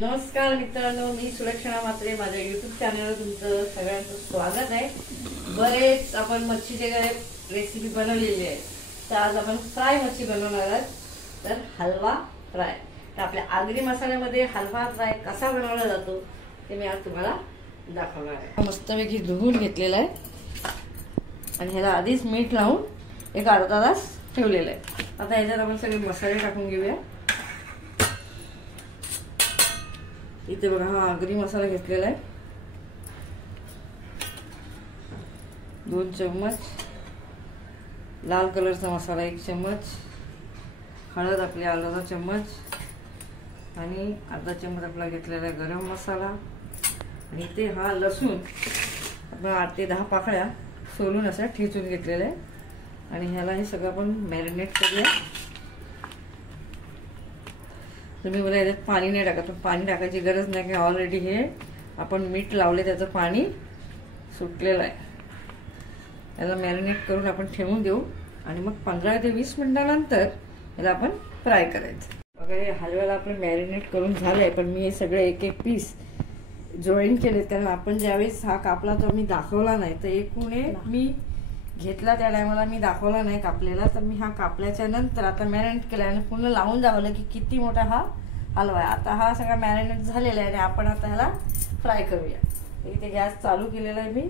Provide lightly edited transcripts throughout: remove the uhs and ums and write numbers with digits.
नमस्कार मित्रांनो, मी सुलक्षणा म्हात्रे. माझ्या यूट्यूब चॅनलवर तुमचं सगळ्यांचं स्वागत आहे. बरेच आपण मच्छीचे रेसिपी बनवलेली आहे, तर आज आपण फ्राय मच्छी बनवणार आहोत. तर हलवा फ्राय. तर आपल्या आगरी मसाल्यामध्ये हलवा फ्राय कसा बनवला जातो ते मी आज तुम्हाला दाखवणार आहे. मस्तपैकी धुवून घेतलेला आहे आणि ह्याला आधीच मीठ लावून एक अर्धा तास ठेवलेलं आहे. आता ह्याच्यात आपण सगळे मसाले टाकून घेऊया. इथे बघा, हा आगरी मसाला घेतलेला आहे. 2 चम्मच लाल कलरचा मसाला, 1 चम्मच हळद आपली अर्धा चम्मच आणि अर्धा चम्मच आपला घेतलेला आहे गरम मसाला. आणि इथे हा लसूण आपण 8 ते 10 पाकळ्या सोलून असं ठेचून घेतलेलं आहे. आणि ह्याला हे सगळं आपण मॅरिनेट करूया. तुम्ही मला याच्यात पाणी नाही टाकत, पण पाणी टाकायची गरज नाही, की ऑलरेडी हे आपण मीठ लावले त्याचं पाणी सुटलेलं आहे. याला मॅरिनेट करून आपण ठेवून देऊ आणि मग 15 ते 20 मिनिटानंतर याला आपण फ्राय करायचं. बघा, हे हलव्याला आपण मॅरिनेट करून झालं आहे, पण मी हे सगळे एक एक पीस जॉईन केलेत. कारण आपण ज्यावेळेस हा कापला तो मी दाखवला नाही, तर एकूण मी घेतला त्या टायमाला मी दाखवला नाही कापलेला. तर मी हा कापल्याच्या नंतर आता मॅरिनेट केला आणि पूर्ण लावून दाखवलं की किती मोठा हा हलवा आहे. आता हा सगळा मॅरिनेट झालेला आहे आणि आपण आता ह्याला फ्राय करूया. इथे गॅस चालू केलेला आहे मी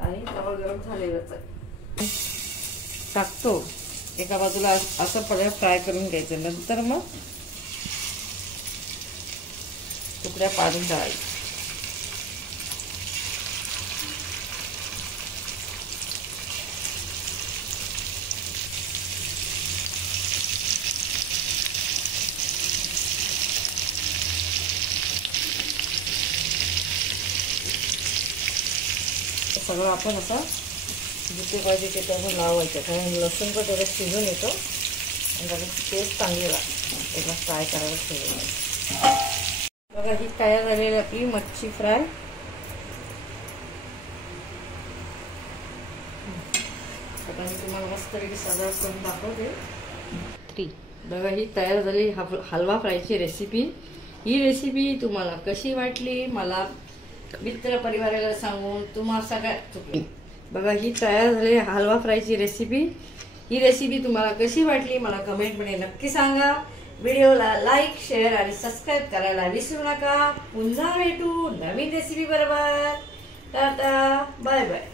आणि तवा गरम झालेलाच आहे. टाकतो एका बाजूला असं पहिले फ्राय करून घ्यायचं, नंतर मग तुकड्या पाडून टाकायच्या. सगळं आपण असं जिथे पाहिजे तिथे आपण लावायचं, कारण लसूण पण थोडं शिजून येतो आणि त्याची टेस्ट चांगली लागते. एकदा फ्राय करायला ठेवलं. बघा, ही तयार झालेली आपली मच्छी फ्राय. आता मी तुम्हाला मस्तपैकी सगळं करून दाखवते. बघा, ही तयार झाली हलवा फ्रायची रेसिपी. ही रेसिपी तुम्हाला कशी वाटली मला मित्र परिवाराला सांगून तुम्हाला सगळ्या बघा, ही तयार झाली हलवा फ्रायची रेसिपी. ही रेसिपी तुम्हाला कशी वाटली मला कमेंटमध्ये नक्की सांगा. व्हिडिओला लाईक, शेअर आणि सबस्क्राईब करायला विसरू नका. पुन्हा भेटू नवीन रेसिपी बरोबर. Tata, bye bye.